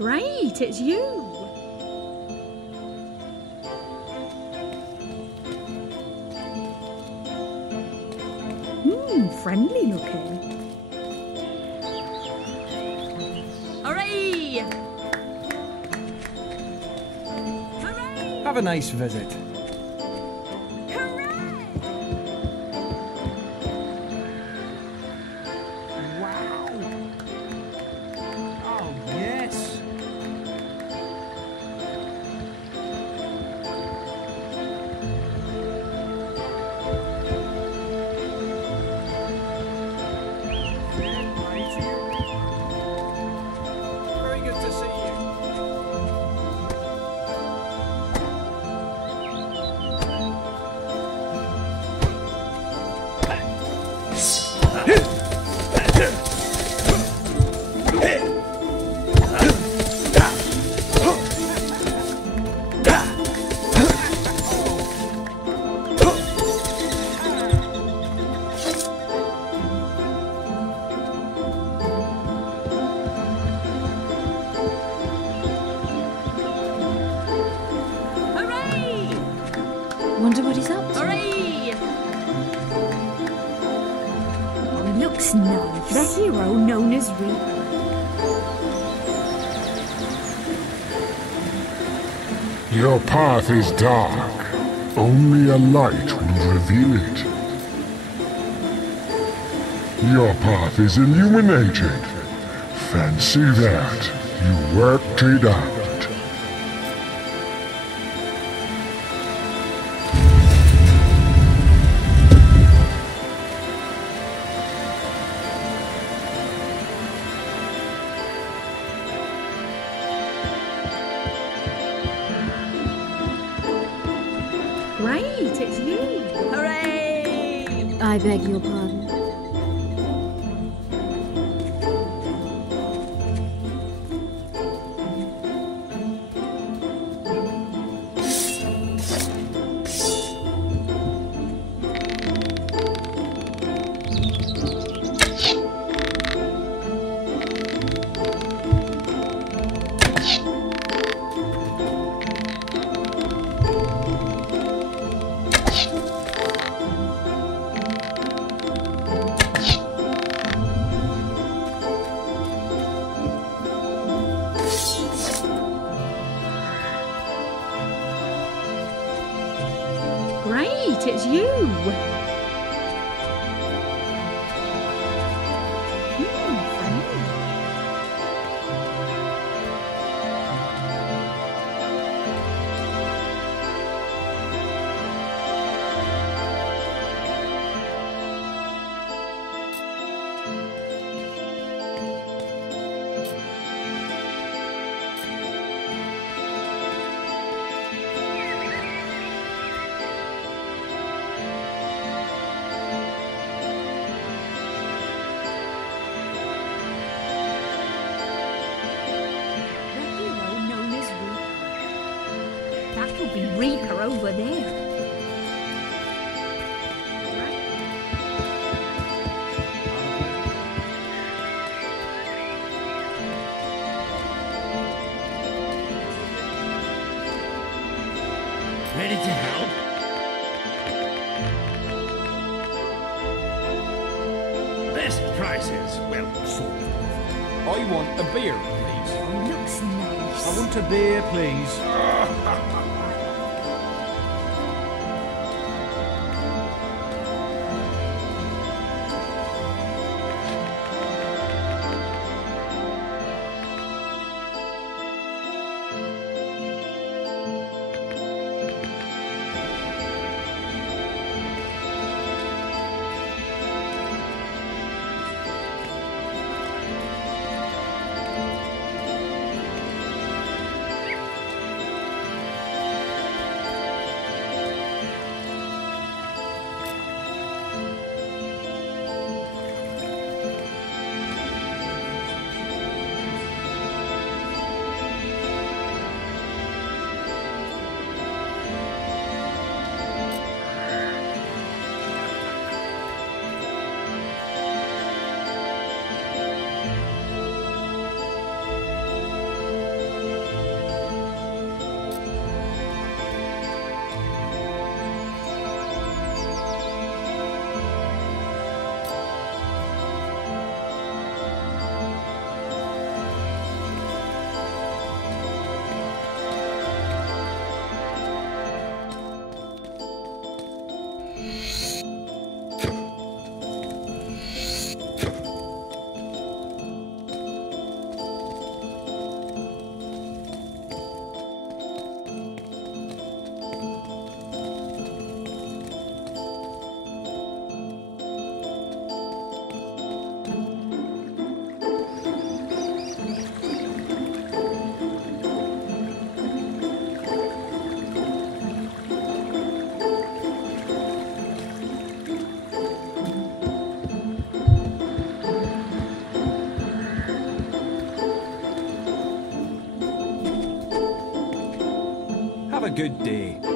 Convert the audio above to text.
Great, it's you. Friendly looking. Hooray! Hooray! Have a nice visit. Hooray! Wow! Oh, yes! Very good to see you. Wonder what he's up to. Hooray! Oh, he looks nice. The hero known as Reaper. Your path is dark. Only a light will reveal it. Your path is illuminated. Fancy that. You worked it out. Great, it's you. Hooray! I beg your pardon. Great, it's you. Friendly. That'll be Reaper over there. Ready to help? Best prices, well, sort of. I want a beer, please. Oh, looks nice. I want a beer, please. Have a good day.